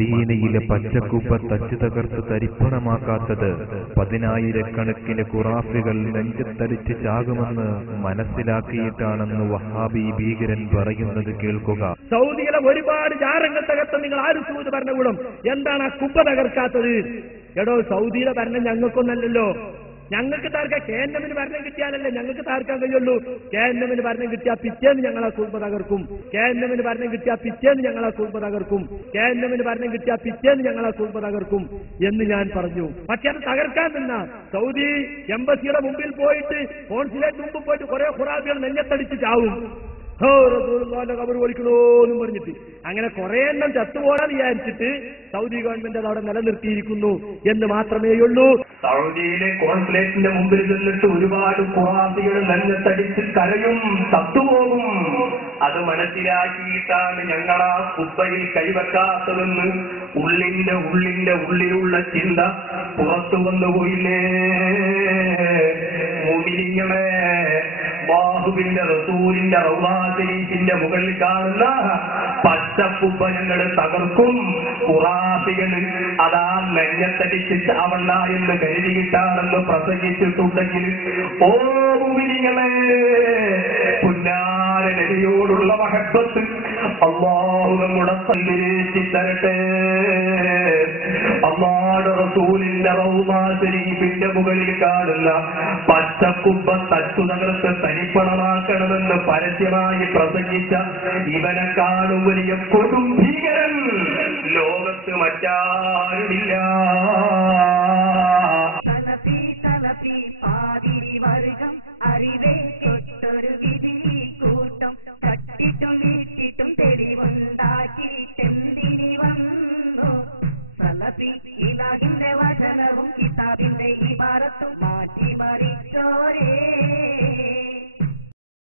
മദീനയിലെ പച്ചക്കുപ്പ തച്ചു തകർത്ത് തരിപ്പണമാക്കാത്തത് 10,000-കണക്കിന് ഖുറാഫികൾ നെഞ്ചത്തടിച്ച് ചാകുമെന്ന് മനസ്സിലാക്കിയിട്ടാണെന്ന് വഹാബി ഭീകരൻ പറയുന്നത് കേൾക്കുക. സൗദിയിലെ ഒരുപാട് ജാറങ്ങൾ തകർത്ത നിങ്ങൾ ആര് സൂത് ഭരണകൂടം എന്താണ് ആ കുപ്പ തകർക്കാത്തത്? എടോ, സൗദിയിലെ ഭരണം ഞങ്ങൾക്കൊന്നല്ലല്ലോ. ഞങ്ങൾക്ക് താർക്കാൻ KNM ഭരണം കിട്ടിയാലല്ലേ ഞങ്ങൾക്ക് താർക്കാൻ കഴിയുള്ളൂ. KNM ഭരണം കിട്ടിയാൽ പിറ്റേന്ന് ഞങ്ങളെ കുടുംബ തകർക്കും. KNM ഭരണം കിട്ടിയാൽ പിറ്റേന്ന് ഞങ്ങളെ കുടുംബ തകർക്കും. KNM ഭരണം കിട്ടിയാൽ പിറ്റേന്ന് ഞങ്ങളെ കുടുംബ തകർക്കും എന്ന് ഞാൻ പറഞ്ഞു. പക്ഷെ അത് തകർക്കാൻ നിന്ന സൗദി എംബസിയുടെ മുമ്പിൽ പോയിട്ട് കോൺസുലേറ്റ് മുമ്പിൽ പോയിട്ട് കുറെ ഖുറാബികൾ നെഞ്ഞത്തടിച്ച് ചാവും. കബർ വിളിക്കണോന്നും പറഞ്ഞിട്ട് അങ്ങനെ കുറെ എണ്ണം ചത്തുപോകാൻ വിചാരിച്ചിട്ട് സൗദി ഗവൺമെന്റ് അത് അവിടെ നിലനിർത്തിയിരിക്കുന്നു എന്ന് മാത്രമേയുള്ളൂ. സൗദിയിലെ കോൺസുലേറ്റിന്റെ മുമ്പിൽ നിന്നിട്ട് ഒരുപാട് ഖുറാബികൾ നെഞ്ഞത്തടിച്ച് കരയും, ചത്തുപോകും. അത് മനസ്സിലാക്കിയിട്ടാണ് ഞങ്ങളാ കുപ്പയിൽ കൈവെക്കാത്തതെന്ന് ഉള്ളിന്റെ ഉള്ളിലുള്ള ചിന്ത പുറത്തു വന്നുപോയില്ലേ മുഅ്മിനീങ്ങളെ? അല്ലാഹുവിന്റെ റസൂലിന്റെ റൗളാ ശരീഫിന്റെ മുകളിൽ കാണുന്ന പച്ചക്കുപ്പ ഞങ്ങൾ തകർക്കും. ഖുറാഫികൾ അതാ നെഞ്ഞത്തടിച്ച് ചാവണ്ട എന്ന് കരുതിയിട്ടാണെന്ന് പ്രസംഗിച്ചിട്ടുണ്ടെങ്കിൽ ഓ മുഅ്മിനീങ്ങളെ, പുന്നാര നബിയോടുള്ള മഹബ്ബത്ത് അല്ലാഹു നമ്മുടെ സല്ലിലേറ്റി തരട്ടെ. അല്ലാഹുവിന്റെ റസൂലിന്റെ റൗളാ ശരീഫിന്റെ മുകളിൽ കാണുന്ന പച്ചക്കുപ്പ തച്ചു തകർത്ത് തരിപ്പണമാക്കണമെന്ന് പരസ്യമായി പ്രസംഗിച്ച ഇവനെ കാണും വലിയ കൊടും ഭീകരൻ ലോകത്ത് മറ്റാരുമില്ല. ഇലാഹിന്റെ വചനവും കിതാബിന്റെ ഇബാറത്തും മാറ്റി മറിച്ചോരേ